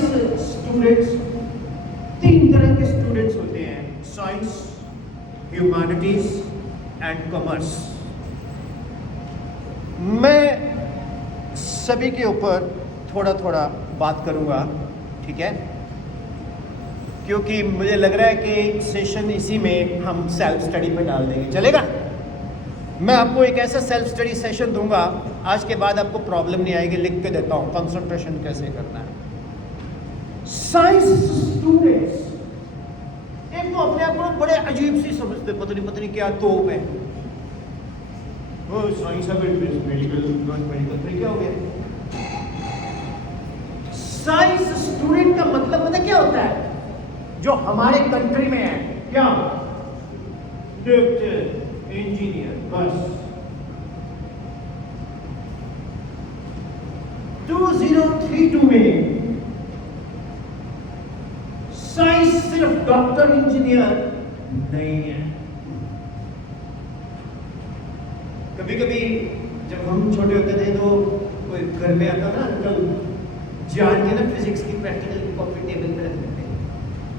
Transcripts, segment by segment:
Science students, तीन तरह के स्टूडेंट्स होते हैं, साइंस, ह्यूमैनिटीज एंड कॉमर्स। मैं सभी के ऊपर थोड़ा थोड़ा बात करूंगा, ठीक है, क्योंकि मुझे लग रहा है कि सेशन इसी में हम सेल्फ स्टडी पे डाल देंगे, चलेगा? मैं आपको एक ऐसा सेल्फ स्टडी सेशन दूंगा, आज के बाद आपको प्रॉब्लम नहीं आएगी, लिख के देता हूं कंसंट्रेशन कैसे करना है। साइंस स्टूडेंट्स एक तो अपने आप को बड़े अजीब सी समझते, पता नहीं क्या तोप है, वो साइंस मेडिकल नॉन मेडिकल, फिर क्या हो गया? साइंस स्टूडेंट का मतलब पता क्या होता है? जो हमारे कंट्री में है, क्या? डॉक्टर, इंजीनियर, बस। 2032 में साइंस सिर्फ डॉक्टर इंजीनियर नहीं है। कभी कभी जब हम छोटे होते थे तो कोई घर में आता ना अंकल, जान के ना फिजिक्स की प्रैक्टिकल की कॉपी टेबल पे रख देते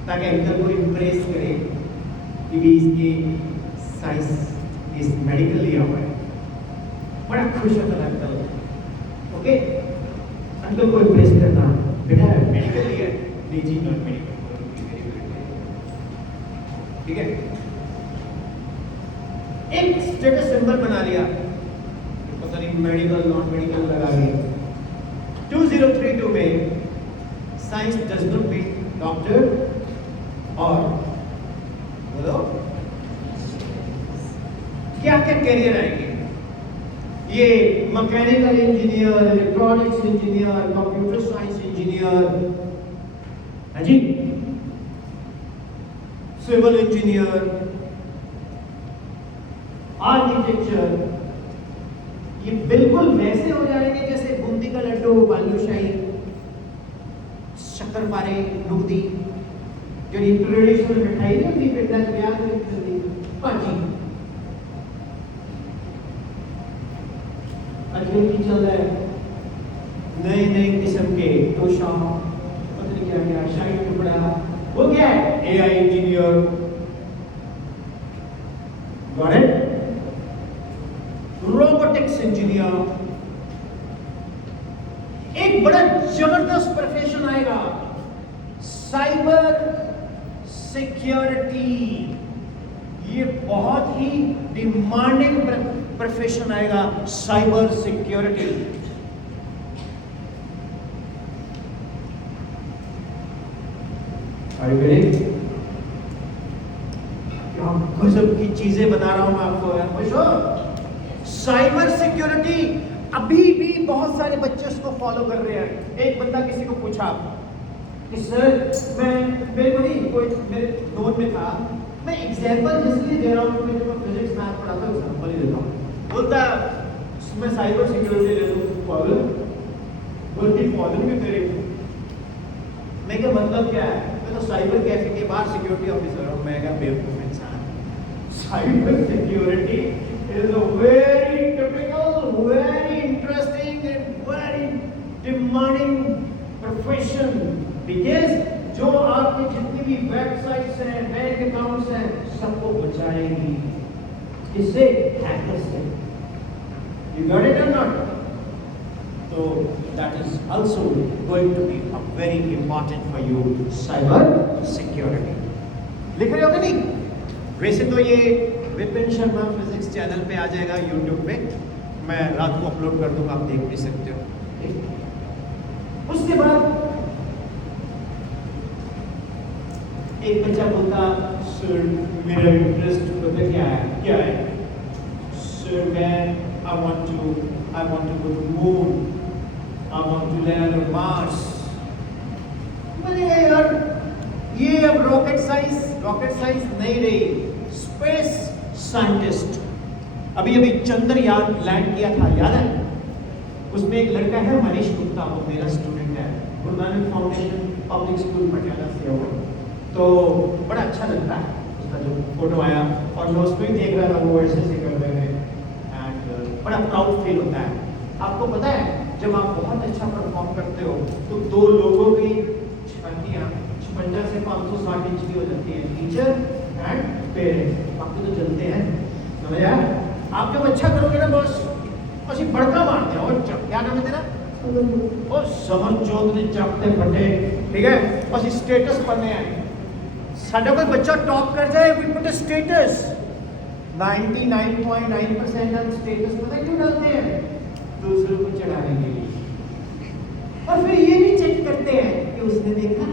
ताकि अंकल को इम्प्रेस करे कि भी इसके साइंस इस मेडिकल लिया हुआ है। बड़ा खुश होता था अंकल, ओके, अंकल को इम्प्रेस करना, बेटा मेडिकल लिया है, नहीं जी नॉन मेडिकल, ठीक है। एक स्टेटस सिंबल बना लिया, पता नहीं मेडिकल नॉन मेडिकल लगा दिया। 2032 में science does not mean doctor और बोलो क्या क्या कैरियर आएंगे? ये mechanical engineer, electronics engineer, computer science engineer, है जी, सिविल इंजीनियर, आर्किटेक्चर, ये बिल्कुल वैसे हो जाएंगे जैसे बूंदी का लड्डू, बालूशाही, शक्करपारे, दूधी, जो ट्रेडिशनल मिठाई नहीं होती पिंडा की ब्याह में चलती, पाजी अजमेर की चल रहा है, नए नए किस्म के डोसा, पता नहीं क्या क्या, शाही टुकड़ा, वो क्या है? AI engineer, got it? Robotics engineer, एक बड़ा जबरदस्त प्रोफेशन आएगा, साइबर सिक्योरिटी। ये बहुत ही डिमांडिंग प्रोफेशन आएगा, साइबर सिक्योरिटी। क्या गजब की चीजें बता रहा हूं मैं आपको यार, खुश हो? साइबर सिक्योरिटी अभी भी बहुत सारे बच्चे उसको फॉलो कर रहे हैं। एक बंदा किसी को पूछा कि सर मेरे को नहीं, कोई मेरे नोट में था, मैं एग्जाम्पल इसलिए दे रहा हूँ, जब मैं फिजिक्स मैथ पढ़ाता हूँ एग्जाम्पल ही देता हूँ, बोलता मैं साइबर सिक्योरिटी ले लूँ, प्रॉब्लम बोलती प्रॉब्लम भी तेरे। मैं क्या मतलब क्या है? मैं तो साइबर कैफे के बाहर सिक्योरिटी ऑफिसर हूँ। मैं क्या बेवकूफ इंसान। Cyber security is a very typical, very interesting and very demanding profession, because जो आपकी जितनी भी वेबसाइट्स हैं, बैंक अकाउंट्स हैं, सबको बचाएगी, इससे हैकर्स से। You got it or not? So that is also going to be a very important for you, cyber security. लिख रहे हो कि नहीं? वैसे तो ये विपिन शर्मा फिजिक्स चैनल पे आ जाएगा यूट्यूब पे, मैं रात को अपलोड कर दूंगा, आप देख भी सकते हो। उसके बाद एक बच्चा बोलता सर मेरा इंटरेस्ट पता क्या है? सर मैं I want to go to moon, I want to land on Mars। बोलेगा यार ये अब रॉकेट साइंस नहीं रही, स्पेस साइंटिस्ट। अभी चंद्रयान लैंड किया था, याद है? उसमें एक लड़का है मनीष गुप्ता, वो मेरा स्टूडेंट है, Guru Nanak foundation public school Patiala से हुआ, तो बड़ा अच्छा लगता है उसका जो फोटो आया, और मैं उसमें देख रहा था वो ऐसे कर रहे हैं, एंड बड़ा प्राउड फील होता है। आपको पता है जब आप बहुत अच्छा परफॉर्म करते हो तो दो लोगों की लड़कियाँ 56 से 560 इंच की हो जाती हैं, टीचर एंड पेरेंट्स। आपको तो चलते हैं समझ आया। आप जब अच्छा करोगे ना बॉस, ਅਸੀਂ बड़का मारते हैं। और क्या नाम है तेरा? और समझ चौथ ने चपते फटे, ठीक है। ਅਸੀਂ स्टेटस पढ़ने हैं, साडा कोई बच्चा टॉप कर जाए, वी पुट अ स्टेटस। 99.9% हम स्टेटस पता क्यों डालते हैं? दूसरों को चढ़ाने के लिए। और फिर ये भी चेक करते हैं कि उसने देखा।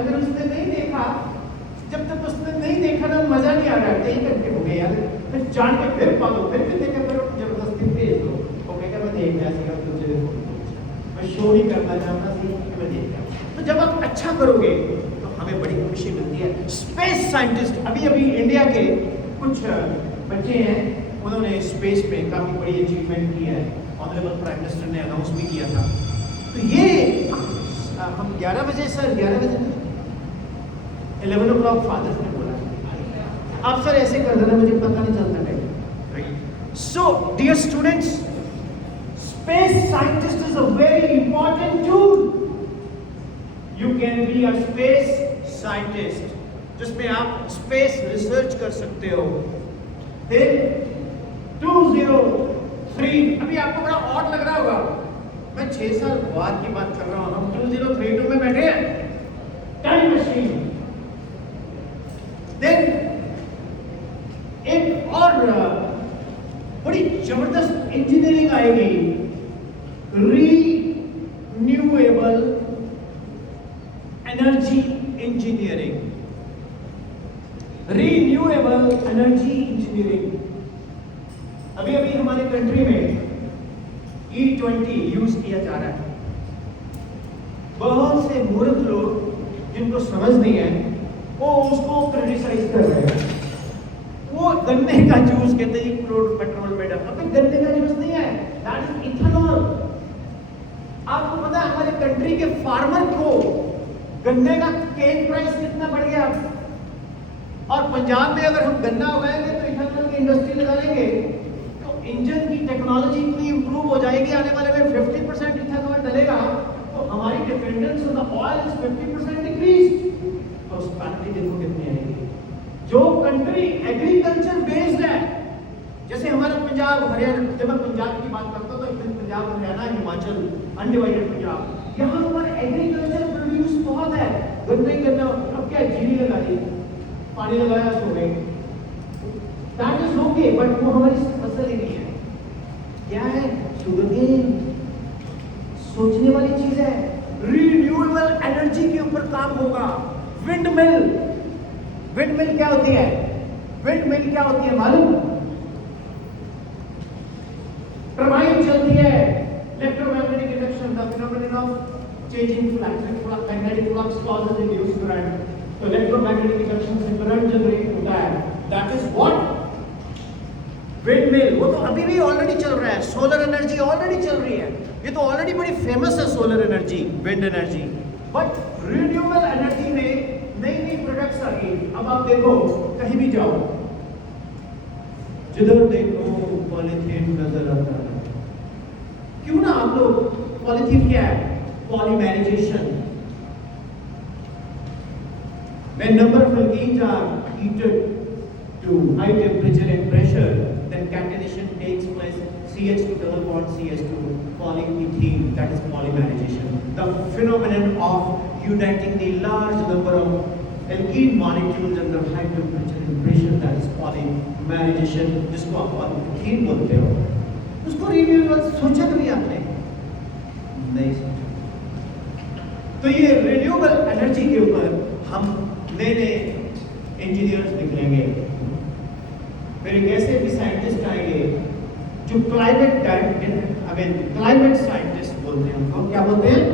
अगर उसने नहीं देखा, जब तक उसने नहीं देखा ना मजा नहीं आ रहा है, यही करके हो गया यार, फिर जान के फिर पालो, फिर देखे, फिर जबरदस्ती भेज दो। वो कहेगा मैं देख रहा सीगा तुझे, मैं शो ही करना चाहता थी कि मैं देख रहा। तो जब आप अच्छा करोगे तो हमें बड़ी खुशी मिलती है। स्पेस साइंटिस्ट, अभी अभी इंडिया के कुछ बच्चे हैं, उन्होंने स्पेस पे काफी बड़ी अचीवमेंट की है। ऑनरेबल प्राइम मिनिस्टर ने अनाउंस भी किया था। तो ये हम 11 बजे सर, 11 बजे 11 o'clock फादर्स ने बोला। आप सर ऐसे कर देना, मुझे पता नहीं चलता कहीं। So dear students, space scientist is a very important tool. You can be a space scientist, जिसमें आप स्पेस रिसर्च कर सकते हो। फिर 2003, अभी आपको बड़ा ऑड लग रहा होगा, मैं 6 साल बाद की बात कर रहा हूं, हम 2032 में बैठे हैं, टाइम मशीन। देन एक और बड़ी जबरदस्त इंजीनियरिंग आएगी, renewable energy engineering. Renewable energy engineering, अभी अभी हमारे कंट्री में E20 यूज किया जा रहा है। बहुत से मूर्ख लोग जिनको समझ नहीं है, वो उसको क्रिटिसाइज कर रहे हैं। वो गन्ने का जूस कहते हैं पेट्रोल में डाल, अबे गन्ने का जूस नहीं है, दैट इज इथेनॉल। आपको पता है हमारे कंट्री के फार्मर को गन्ने का केन प्राइस कितना बढ़ गया। और पंजाब में अगर हम गन्ना उगाएंगे तो इथेनॉल की इंडस्ट्री लगा लेंगे, तो इंजन की टेक्नोलॉजी इतनी इंप्रूव हो जाएगी, आने वाले में 50% इथेनॉल डलेगा, तो हमारी dependence on the oil is 50% decrease. तो स्पैनिटी देखो कितनी आएगी। जो कंट्री एग्रीकल्चर बेस्ड है, जैसे हमारा पंजाब हरियाणा, जब मैं पंजाब की बात करता हूँ तो पंजाब हरियाणा हिमाचल अनडिवाइडेड पंजाब, यहाँ पर एग्रीकल्चर प्रोड्यूस बहुत है। गन्ने गन्ना, अब क्या जीरी लगा दी, पानी लगाया सो गए, दैट इज ओके, बट वो हमारी फसल ही नहीं है। क्या है? शुगरकेन। सोचने वाली चीज है। रीन्यूएबल एनर्जी के ऊपर काम होगा। विंड मिल, विंड मिल क्या होती है? विंड मिल क्या होती है मालूम? टरबाइन चलती है, electromagnetic induction, the phenomenon of changing magnetic flux causes induced current. तो इलेक्ट्रोमैग्नेटिक इंडक्शन से करंट जनरेट होता है, that is what wind mill. वो तो अभी भी ऑलरेडी चल रहा है। सोलर एनर्जी ऑलरेडी चल रही है, ये तो ऑलरेडी बड़ी फेमस है solar energy, wind energy. But renewable energy में नई नई प्रोडक्ट्स आ गई। अब आप देखो, कहीं भी जाओ, जिधर देखो पॉलीथीन नजर आता है। क्यों ना आप लोग, पॉलीथीन क्या है? Polymerisation. When number of alkenes are heated to high temperature and pressure, then catenation takes place. CH2 double bond CH2, polyethene, that is polymerization. The phenomenon of uniting the large number of alkene molecules under high temperature and pressure, that is polymerization, जिसको आप polyethene बोलते हो। उसको renewable सोचा कभी आपने? नहीं सोचा। तो ये रिन्यूएबल एनर्जी के ऊपर हम नए नए इंजीनियर्स निकलेंगे। फिर एक ऐसे भी साइंटिस्ट आएंगे जो क्लाइमेट साइंटिस्ट बोलते हैं उनको। क्या बोलते हैं?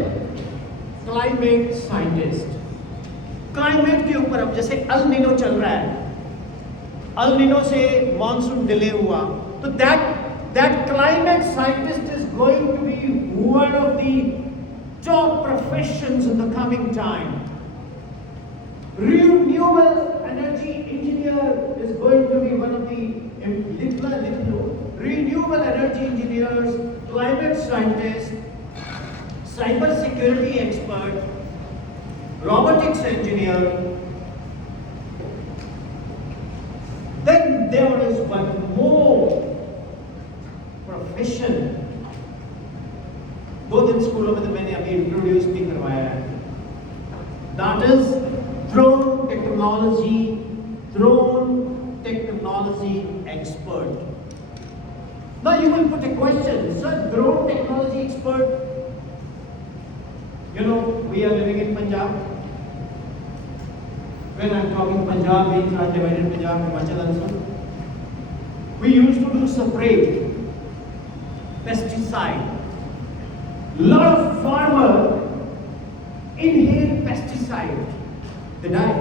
Climate scientist. क्लाइमेट के ऊपर, अब जैसे अल नीनो चल रहा है, अल नीनो से मॉनसून डिले हुआ, तो that climate scientist is going to be one of the top professions in the coming time. Renewable energy engineer is going to be one of the renewable energy engineers, climate scientists, cyber security expert, robotics engineer. Then there is one more profession. दो दिन स्कूलों में तो मैंने अभी introduce भी करवाया है. That is drone technology expert. Now you will put a question, sir, drone technology expert. You know, we are living in Punjab. When I'm talking Punjab, means I divided Punjab, Himachal also. We used to do spray, pesticide. Lot of farmers inhale pesticide, they die.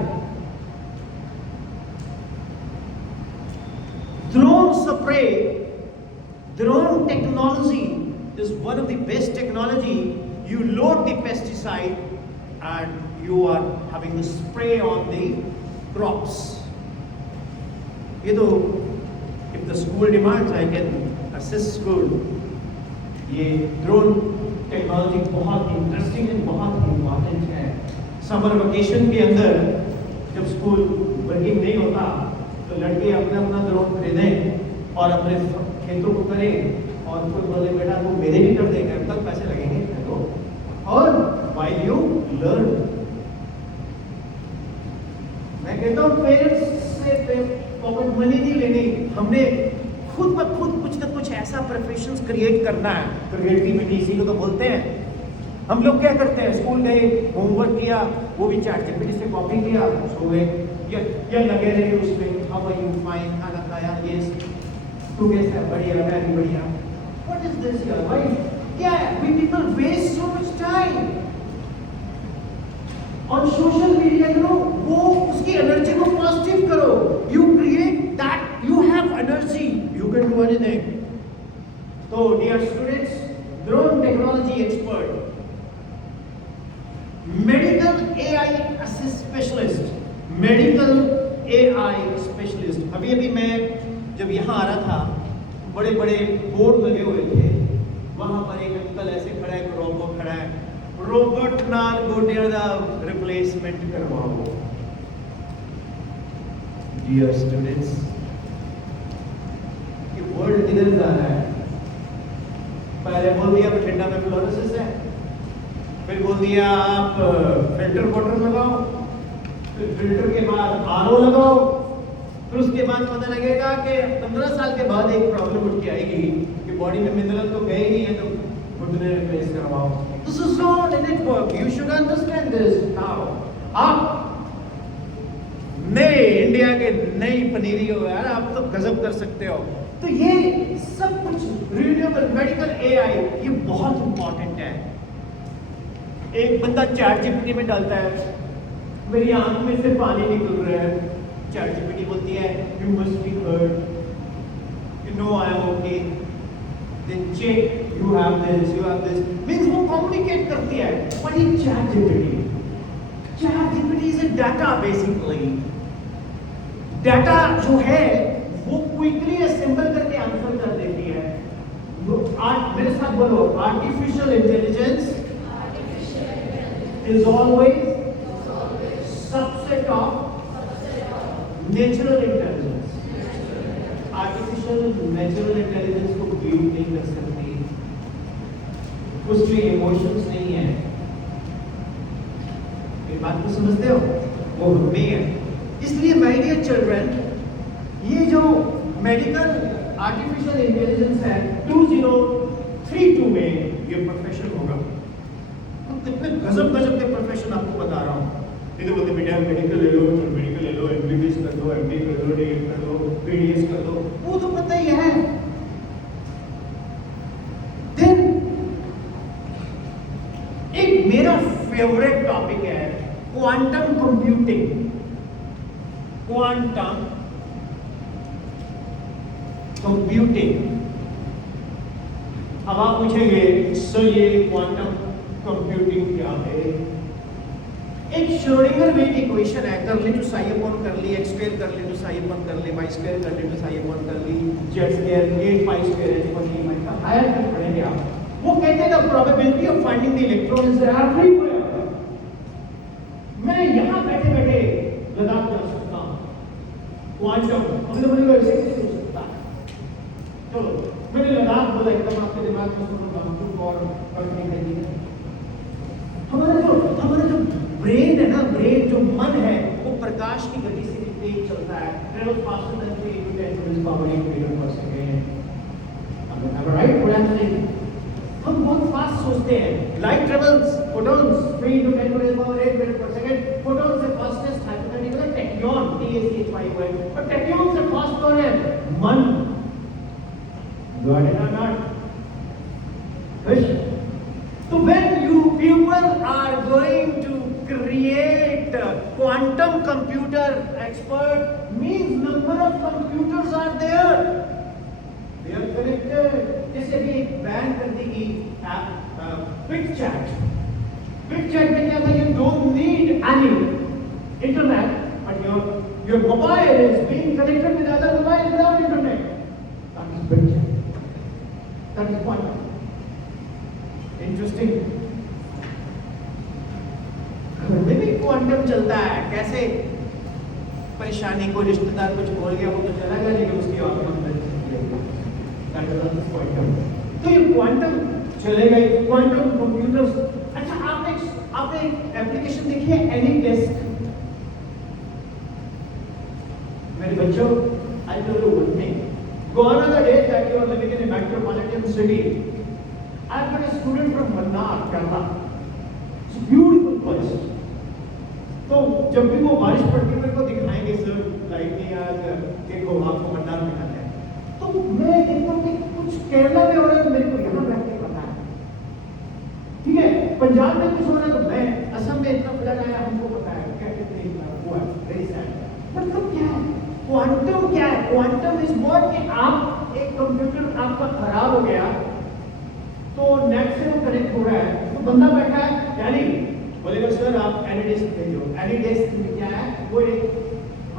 Drone spray, drone technology is one of the best technology. You load the pesticide and you are having the spray on the crops. You know, if the school demands, I can assist school. ये drone technology बहुत interesting है, बहुत important है. Summer vacation के अंदर जब school working नहीं होता तो लड़के अपना अपना ड्रोन खरीदें और अपने खेतों को करें और कोई बोले बेटा वो मेरे भी कर देगा, तब पैसे लगेंगे तो. और व्हाइल यू लर्न, मैं कहता हूँ पेरेंट्स से पॉकेट मनी नहीं लेनी, हमने खुद ब खुद कुछ ना कुछ ऐसा प्रोफेशन क्रिएट करना है. क्रिएटिविटी इसी को तो बोलते हैं. हम लोग क्या करते हैं, स्कूल गए, होमवर्क किया, वो भी चैट जीपीटी से कॉपी किया, सो गए या लगे रहे उसमें. हाउ आर यू, फाइन, खाना खाया, यस, तू कैसा है, बढ़िया, मैं भी बढ़िया. व्हाट इज दिस यार, भाई क्या है, we people waste so much time on social media. You know, वो उसकी एनर्जी को पॉजिटिव करो. You create that, you have energy, you can do anything. So dear students, drone technology expert, medical AI assist specialist, medical AI specialist. अभी मैं जब यहाँ आ रहा था, बड़े बड़े बोर्ड लगे हुए थे, वहाँ पर एक अंकल ऐसे खड़ा है, रोबोट खड़ा है, रोबोट नाल गोटिया दा रिप्लेसमेंट करवाओ. Dear students, वर्ल्ड किधर जा रहा है. पहले बोल दिया बठिंडा में फ्लोरोसिस है, फिर बोल दिया आप फिल्टर वाटर लगाओ, फिर फिल्टर के बाद आरओ लगाओ, फिर उसके बाद पता लगेगा कि 15 साल के बाद एक प्रॉब्लम उठ के आएगी कि बॉडी में मिनरल तो गए नहीं है, तो घुटने रिप्लेस करवाओ. This is not a network, you should understand this now. आप नए इंडिया के नई पनीरी हो यार, आप तो गजब कर सकते हो. तो ये सब कुछ रिन्यूएबल मेडिकल एआई ये बहुत इंपॉर्टेंट है. एक बंदा चैट जीपीटी में डालता है, मेरी आंख में से पानी निकल रहा है, चैट जीपीटी बोलती है you must be hurt, you know I am okay, then check you have this, means वो कम्युनिकेट करती है. What is ChatGPT? ChatGPT is a data. Basically data जो है वो क्विकली असेंबल करके answer कर देती है. मेरे साथ बोलो, artificial intelligence is always subset of natural intelligence. Artificial natural intelligence को बीट नहीं कर सकती, उसमें इमोशंस नहीं है. ये बात को समझते हो, वो हमें है. इसलिए माय डियर चिल्ड्रन, ये जो मेडिकल आर्टिफिशियल इंटेलिजेंस है 2032 में ये प्रोफेशन होगा. कितने गजब गजब के प्रोफेशन आपको बता रहा हूँ. ये तो बोलते बेटा मेडिकल ले लो, मेडिकल ले लो, एमबीबीएस कर दो, एमडी कर दो, डीएड कर दो, पीडीएस कर दो, वो तो पता ही है. देन एक मेरा फेवरेट टॉपिक है क्वांटम कंप्यूटिंग. Quantum computing. अब आप पूछेंगे सर ये क्वांटम कंप्यूटिंग क्या है? एक श्रोडिंगर वेव इक्वेशन है, कर ली तो साई अपॉन कर ली, एक्स स्क्वायर कर ली तो साई अपॉन कर ली, वाई स्क्वायर कर ली तो साई अपॉन कर ली, Z square 8 pi square is equal to minus का हायर तक पढ़ेंगे आप. वो कहते हैं the probability of finding the electron is everywhere. मैं यहाँ बैठे बैठे लद्दाख जा सकता हूँ। क्वांटम अभी तो बोलेगा ऐसे कैसे हो सकता है? चलो मैंने लद्दाख बोला, एकदम आपके दिमाग में सुनो और करने के लिए हमारा जो ब्रेन है ना, ब्रेन जो मन है वो प्रकाश की गति से तेज चलता है, travel faster than 3 to 10 to the power 8 metre per second. am I right? what I'm saying? हम बहुत फास्ट सोचते हैं। Light travels photons 3 to 10 to the power 8 metre per second. Photon से फास्टेस्ट हाइपोथेटिकल है टेक्योन, TACHY, पर टेक्योन से fast कौन है? मन। गॉट इट और not? So when you people are going to create a quantum computer expert, means number of computers are there. They are connected. जैसे भी एक बैन कर देगी क्विक चैट। क्विक चैट में क्या था? You don't need any internet, but your mobile is being connected with other mobile without internet. That is quick chat. That is quantum. Interesting. घर में भी क्वांटम चलता है। कैसे? परेशानी को रिश्तेदार कुछ बोल गया, वो तो चला गया, लेकिन उसकी क्वांटम। तो ये क्वांटम चलेगा, क्वांटम कंप्यूटर्स। अच्छा, आपने एप्लीकेशन देखी है एनीडेस्क? मेरे बच्चों, I tell you one thing, gone are the days that you are living in a metropolitan city. I've got a student from Mannar, Kerala. It's a beautiful place. तो जब भी वो बारिश पड़ती है मेरे को दिखाएंगे, सर लाइट नहीं आया, देखो आपको मन्नार दिखाते हैं। तो मैं देखता हूँ कि कुछ केरला में हो रहा है, मेरे को यहाँ बैठ के पता है। ठीक है, पंजाब में कुछ हो रहा है तो मैं, असम में इतना फ्लड आया हमको पता है, क्या कहते हैं वो है, वेरी सैड। मतलब क्या है क्वांटम? क्या है क्वांटम? इज व्हाट कि आप एक कंप्यूटर आपका खराब हो गया तो नेट से वो कनेक्ट हो रहा है, तो बंदा बैठा है, यानी बोलेगा सर आप एनीडेस्क भेजो। एनीडेस्क में क्या है? वो एक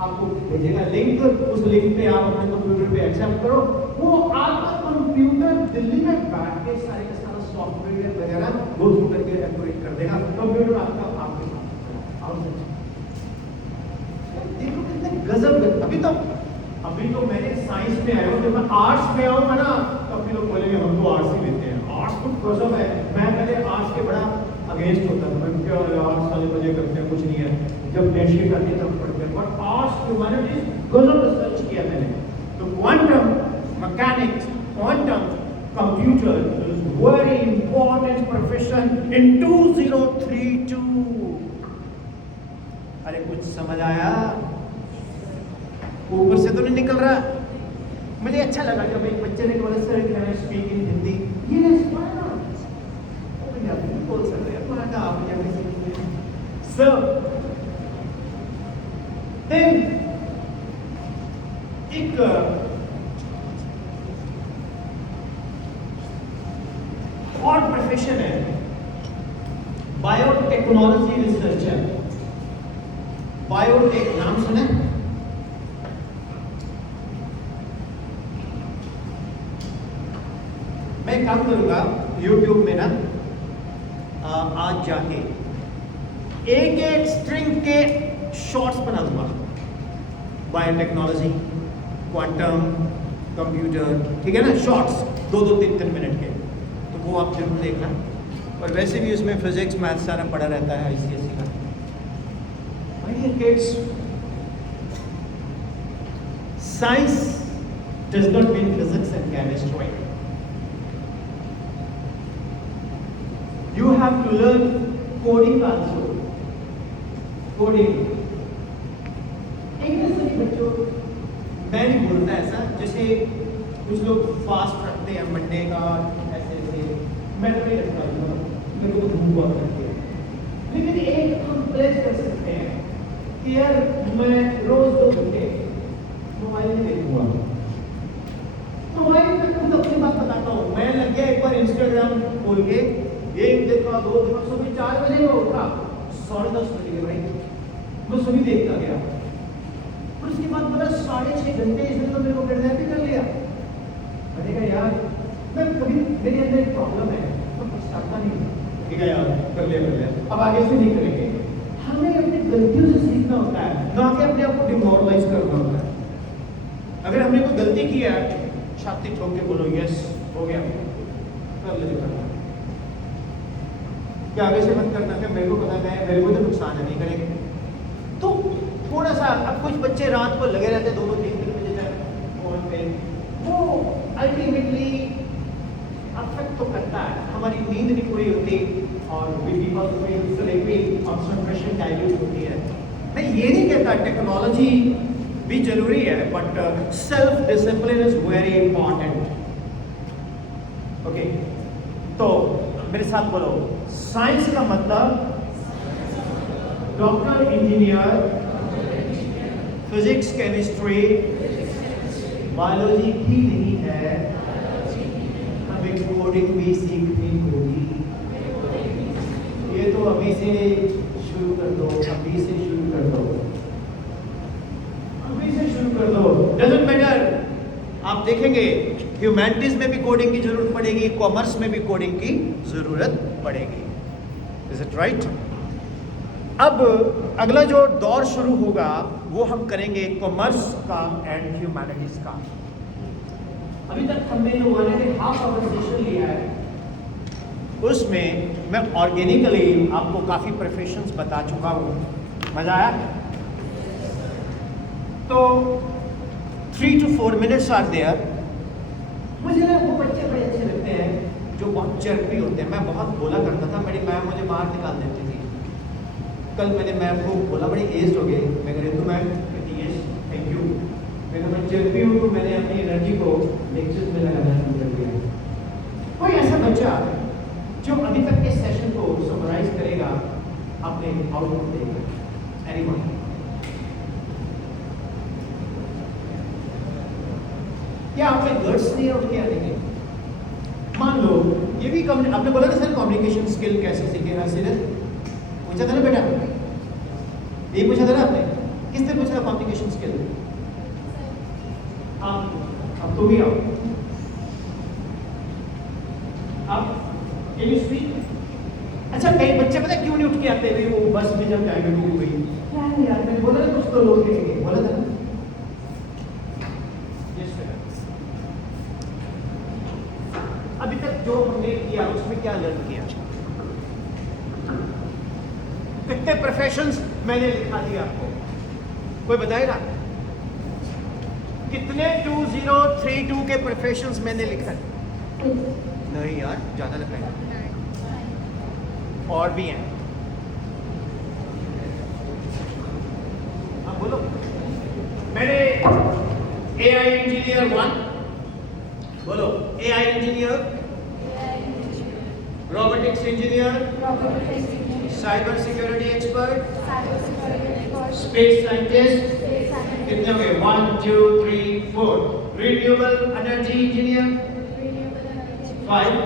आपको भेजेगा लिंक, उस लिंक पे आप अपने कंप्यूटर पे एक्सेप्ट करो, वो आपका कंप्यूटर दिल्ली में बैठ के सारे का सारा सॉफ्टवेयर वगैरह गो थ्रू करके एक्टिवेट कर देगा। कंप्यूटर आपका आपके साथ। देखो कितने गजब। अभी तो मैंने साइंस में आया हूँ, जब मैं आर्ट्स में आऊंगा ना तो अपने लोग बोलेंगे हम तो आर्ट्स ही लेते हैं, आर्ट्स कुछ गजब है। मैं पहले आर्ट्स के बड़ा अगेंस्ट होता था, मैं क्या आर्ट्स वाले मजे करते हैं, कुछ नहीं है। जब नेटशीट आती है तब पढ़ते हैं, बट आर्ट्स ह्यूमैनिटीज गजब रिसर्च किया मैंने। तो quantum mechanics, quantum computer is very important profession in 2032। अरे कुछ समझ आया? ऊपर से तो नहीं निकल रहा। मुझे अच्छा लगा जब एक बच्चे ने बोला sir can I speak in Hindi. Yes why not? ओ भैया बोल सकते हैं, तुम्हारा आप जब सीखते सर देन एक और प्रोफेशन है बायोटेक्नोलॉजी रिसर्चर। बायोटेक नाम सुना? मैं काम करूंगा YouTube में ना, आज जाके एक स्ट्रिंग के शॉर्ट्स बना दूंगा, बायोटेक्नोलॉजी, क्वांटम कंप्यूटर, ठीक है ना, शॉर्ट्स 2-2, 3-3 मिनट के। तो वो आप जरूर देखना। और वैसे भी उसमें फिजिक्स मैथ्स सारा पढ़ा रहता है ICSE का। My dear kids, science does not mean physics and chemistry. You have to learn coding also. Coding. एक सभी बच्चों, मैं नहीं बोलता ऐसा, जैसे कुछ लोग फास्ट रखते हैं मंडे का, ऐसे मैं तो नहीं रखता हूँ, मेरे को भूख बहुत लगती है। लेकिन एक हम प्लेस कर सकते हैं कि यार मैं रोज 2 घंटे मोबाइल में देखूंगा। मोबाइल में खुद अपनी बात बताता हूँ, मैं लग गया एक बार इंस्टाग्राम खोल के, 1 देखा 2 देखा, सुबह 4 बजे में उठा, 10:30 बजे भाई मैं सभी देखता गया। और उसके बाद बोला 6.5 घंटे इसने तो मेरे को किडनैप ही कर लिया। मैंने कहा यार मैं कभी, मेरे अंदर एक प्रॉब्लम है, मैं पछताता नहीं। ठीक है यार, कर लिया, अब आगे से नहीं करेंगे। हमें अपनी गलतियों से सीखना होता है, ना कि अपने आप को डिमोरलाइज करना होता है। अगर हमने कोई गलती की है, छाती ठोक के बोलो यस हो गया, कर ले करना क्या आगे से मत करना, मेरे को पता है मेरे को तो नुकसान है, नहीं करेंगे। तो थोड़ा सा, अब कुछ बच्चे रात को लगे रहते 2-3 बजे तक फोन पे, वो अल्टीमेटली अफेक्ट तो करता है, हमारी नींद नहीं पूरी होती और कंसंट्रेशन डाइल्यूट होती है। मैं ये नहीं कहता टेक्नोलॉजी भी जरूरी है, but self discipline is very important. Okay, तो मेरे साथ बोलो, साइंस का मतलब doctor, engineer, physics, chemistry, biology ही नहीं है, हमें कोडिंग भी सीखनी होगी। ये तो अभी से शुरू कर दो, अभी से शुरू कर दो, अभी से शुरू कर दो। डजंट मैटर, आप देखेंगे ह्यूमैनिटीज में भी कोडिंग की जरूरत पड़ेगी, कॉमर्स में भी कोडिंग की जरूरत पड़ेगी। Is it right? अब अगला जो दौर शुरू होगा वो हम करेंगे कॉमर्स का एंड ह्यूमैनिटीज का। अभी तक हमने जो 1.5 आवर सेशन लिया है उसमें मैं ऑर्गेनिकली आपको काफी प्रोफेशंस बता चुका हूं। मजा आया? तो 3 to 4 minutes आर देयर। मुझे ना वो बच्चे बड़े अच्छे लगते हैं जो बहुत चर्पी होते हैं। मैं बहुत बोला करता था, मेरी मैम मुझे बाहर निकाल देती थी। कल मैंने मैम को बोला, बड़ी एज हो गई, मैं कह रही तो मैम यस थैंक यू, मैं चर्पी हूँ तो मैंने अपनी एनर्जी को लेक्चर्स में लगाना शुरू कर दिया। कोई ऐसा बच्चा जो अभी तक के सेशन को समराइज करेगा, अपने आउटपुट देगा? एनीवन? क्या आप में गट्स नहीं है उठ के आने के? मान लो ये भी आपने बोला ना सर कम्युनिकेशन स्किल कैसे सीखेगा, सीरियस पूछा था ना बेटा, ये पूछा था ना आपने, किसने पूछा था कम्युनिकेशन स्किल? अब तो भी आओ, अब कैन यू स्पीक? अच्छा, कई बच्चे पता क्यों नहीं उठ के आते? वो बस में जब जाएंगे तो वही क्या है यार, मैंने बोला ना कुछ तो लोग देखेंगे, बोला था ना। अभी तक जो हमने किया उसमें क्या लर्न किया? कितने प्रोफेशंस मैंने लिखा दिया आपको, कोई बताएगा? कितने 2032 के प्रोफेशंस मैंने लिखा? नहीं यार, ज्यादा लग रहा है, और भी हैं। अब बोलो। मैंने AI इंजीनियर 1 बोलो, AI engineer, robotics engineer, cyber security expert, space scientist, कितने हो गए? 1 2 3 4। Renewable energy engineer 5,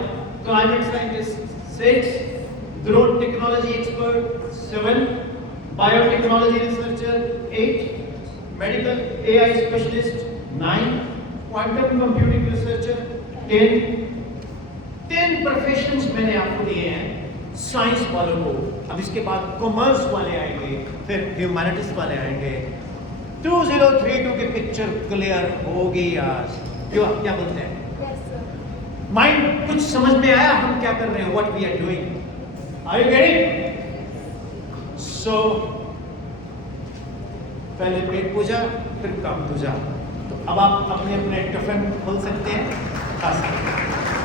climate scientist 6, drone technology expert 7, biotechnology researcher 8, medical AI specialist 9, quantum computing researcher 10 professions मैंने आपको दिए हैं साइंस वालों को। अब इसके बाद कॉमर्स वाले आएंगे, फिर ह्यूमैनिटीज वाले आएंगे। 2032 की पिक्चर क्लियर होगी आज। क्यों, आप क्या बोलते हैं? माइंड कुछ समझ में आया हम क्या कर रहे हैं, what we are doing? Are you getting? So पहले पेट पूजा, फिर काम दूजा। तो अब आप अपने अपने टिफिन खोल सकते हैं, खा सकते हैं।